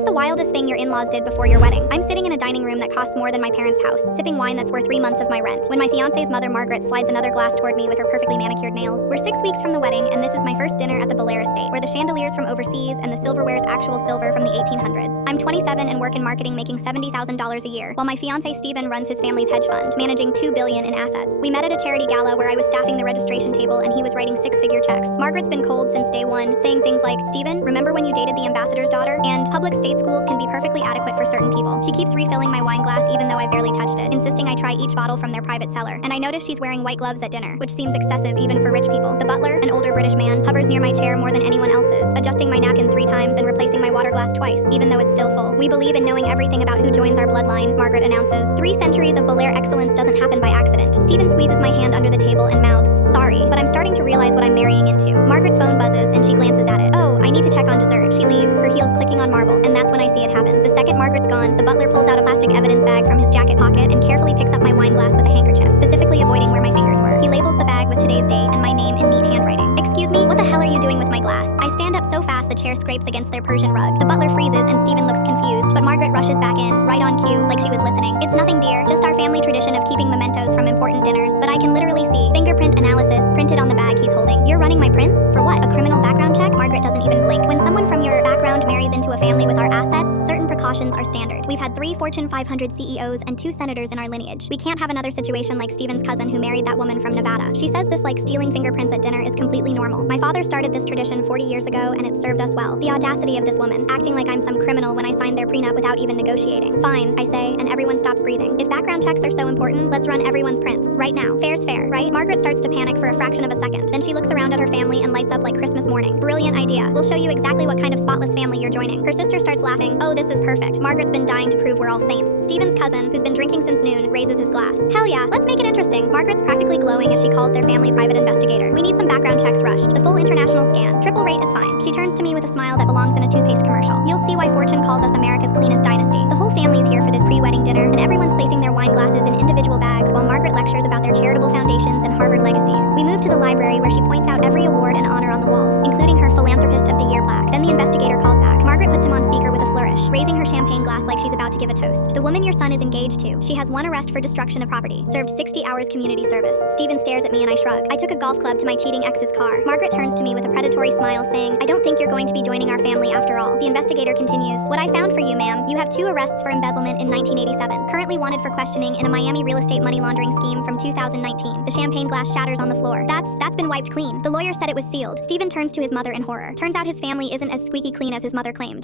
What's the wildest thing your in-laws did before your wedding? I'm sitting in a dining room that costs more than my parents' house, sipping wine that's worth 3 months of my rent, when my fiancé's mother Margaret slides another glass toward me with her perfectly manicured nails. We're 6 weeks from the wedding, and this is my first dinner at the Belair estate, where the chandelier's from overseas and the silverware's actual silver from the 1800s. I'm 27 and work in marketing, making $70,000 a year, while my fiancé Steven runs his family's hedge fund, managing $2 billion in assets. We met at a charity gala where I was staffing the registration table and he was writing 6-figure checks. Margaret's been cold since day one, saying things like, "Steven, remember when you dated the ambassador's daughter?" And "Public state schools can be perfectly adequate for certain people." She keeps refilling my wine glass even though I barely touched it, insisting I try each bottle from their private cellar. And I notice she's wearing white gloves at dinner, which seems excessive even for rich people. The butler, an older British man, hovers near my chair more than anyone else's, adjusting my napkin 3 times and replacing my water glass twice, even though it's still full. "We believe in knowing everything about who joins our bloodline," Margaret announces. 3 centuries of Belair excellence doesn't happen by accident. Steven squeezes my hand under the table and mouths, "Sorry, but I'm starting to realize what I'm marrying into." Margaret's phone buzzes and she glances at it. "Oh, I need to check on dessert." She leaves, her heels clicking on marble, and that's when I see it happen. The second Margaret's gone, the butler pulls out a plastic evidence bag from his jacket pocket and carefully picks up my wine glass with a handkerchief, specifically avoiding where my fingers were. He labels the bag with today's date and my name in neat handwriting. "Excuse me, what the hell are you doing with my glass?" I stand up so fast the chair scrapes against their Persian rug. The butler freezes and Steven looks confused, but Margaret rushes back in, right on cue, like she was listening. "It's nothing, dear, just our family tradition of keeping mementos from important dinners." But I can literally see fingerprint analysis printed on the bag he's holding. "You're running my prints? For what, a criminal background check?" Margaret doesn't even blink. "When someone from your background marries into a family with our assets, certain precautions are standard. We've had 3 Fortune 500 CEOs and 2 senators in our lineage. We can't have another situation like Steven's cousin who married that woman from Nevada." She says this like stealing fingerprints at dinner is completely normal. "My father started this tradition 40 years ago and it served us well." The audacity of this woman, acting like I'm some criminal when I signed their prenup without even negotiating. "Fine," I say, and everyone stops breathing. "If background checks are so important, let's run everyone's prints. Right now. Fair's fair, right?" Margaret starts to panic for a fraction of a second. Then she looks around at her family and lights up like Christmas morning. "Brilliant idea. We'll show you exactly what kind of spotless family you're joining." Her sister starts laughing. "Oh, this is perfect. Margaret's been dying to prove we're all saints." Steven's cousin, who's been drinking since noon, raises his glass. "Hell yeah, let's make it interesting." Margaret's practically glowing as she calls their family's private investigator. "We need some background checks rushed. The full international scan. Triple rate is fine." She turns to me with a smile that belongs in a toothpaste commercial. "You'll see why Fortune calls us America's cleanest dynasty." The whole family's here for this pre-wedding dinner, and everyone's placing their wine glasses in individual bags while Margaret lectures about their charitable foundations and Harvard legacies. We move to the library where she points out every award and honor on the walls, including her Philanthropist of the Year plaque. Then the investigator calls back. Margaret puts him on speaker with a flourish, raising her champagne glass like she's about to give a toast. "The woman your son is engaged to. She has 1 arrest for destruction of property. Served 60 hours community service." Steven stares at me and I shrug. "I took a golf club to my cheating ex's car." Margaret turns to me with a predatory smile, saying, "I don't think you're going to be joining our family after all." The investigator continues. "What I found for you, ma'am, you have 2 arrests for embezzlement in 1987. Currently wanted for questioning in a Miami real estate money laundering scheme from 2019. The champagne glass shatters on the floor. That's been wiped clean." The lawyer said it was sealed. Steven turns to his mother in horror. Turns out his family isn't as squeaky clean as his mother claimed.